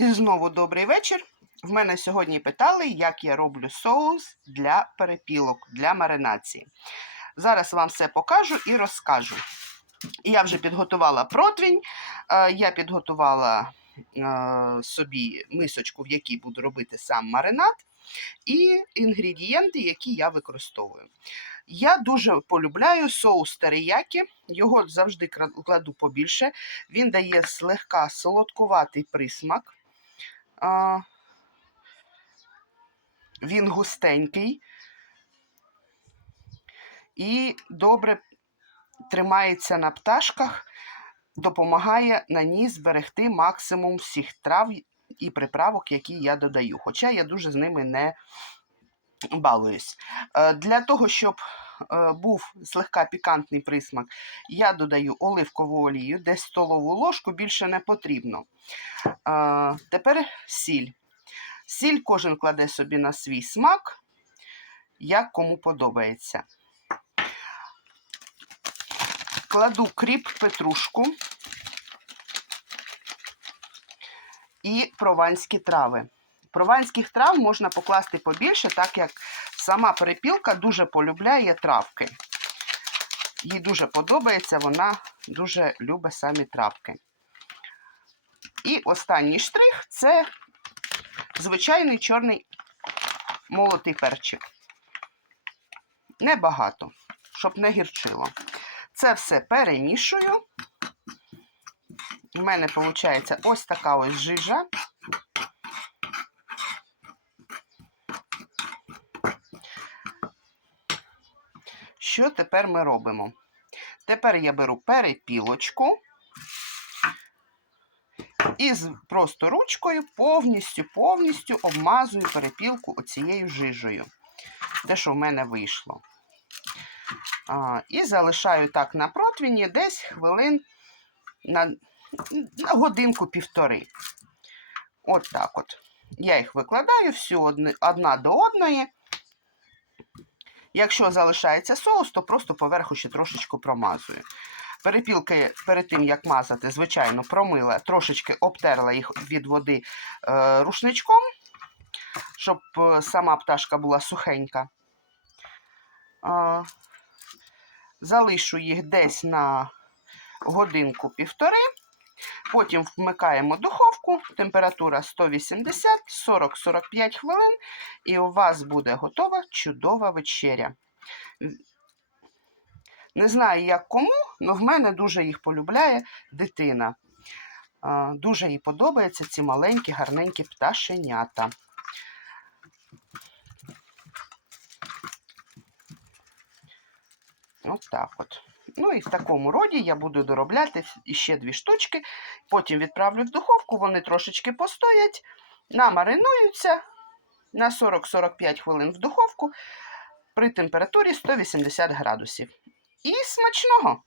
І знову добрий вечір. В мене сьогодні питали, як я роблю соус для перепілок, для маринації. Зараз вам все покажу і розкажу. Я вже підготувала противень, е, я підготувала е, собі мисочку, в якій буду робити сам маринад, і інгредієнти, які я використовую. Я дуже полюбляю соус териякі, його завжди кладу побільше. Він дає слегка солодкуватий присмак. А, Він густенький і добре тримається на пташках, допомагає на ній зберегти максимум всіх трав і приправок, які я додаю. Хоча я дуже з ними не балуюсь. Е, Для того, щоб був слегка пікантний присмак, я додаю оливкову олію, десь столову ложку більше не потрібно. Е, Тепер сіль. Сіль кожен кладе собі на свій смак, як кому подобається. Кладу кріп петрушку і прованські трави. Прованських трав можна покласти побільше, так як сама перепілка дуже полюбляє травки. Їй дуже подобається, вона дуже любить самі травки. І останній штрих це звичайний чорний молотий перчик. Небагато, щоб не гірчило. Це все перемішую. У мене виходить ось така ось жижа. Що тепер ми робимо? Тепер я беру перепілочку і з просто ручкою повністю повністю обмазую перепілку оцією жижею. Те, що в мене вийшло. А, і залишаю так на противні десь хвилин на, на годинку-півтори. От так от. Я їх викладаю всю одна до одної. Якщо залишається соус, то просто поверху ще трошечки промазую. Перепілки перед тим, як мазати, звичайно, промила, трошечки обтерла їх від води е, рушничком, щоб е, сама пташка була сухенька. Е, залишу їх десь на годинку-півтори. Потім вмикаємо духовку, температура 180, 40-45 хвилин, і у вас буде готова чудова вечеря. Не знаю, як кому, але в мене дуже їх полюбляє дитина. Дуже їй подобаються ці маленькі, гарненькі пташенята. От так от. Ну і в такому роді я буду доробляти ще дві штучки. Потім відправлю в духовку, вони трошечки постоять, намаринуються на 40-45 хвилин в духовку при температурі 180 градусів. І смачного!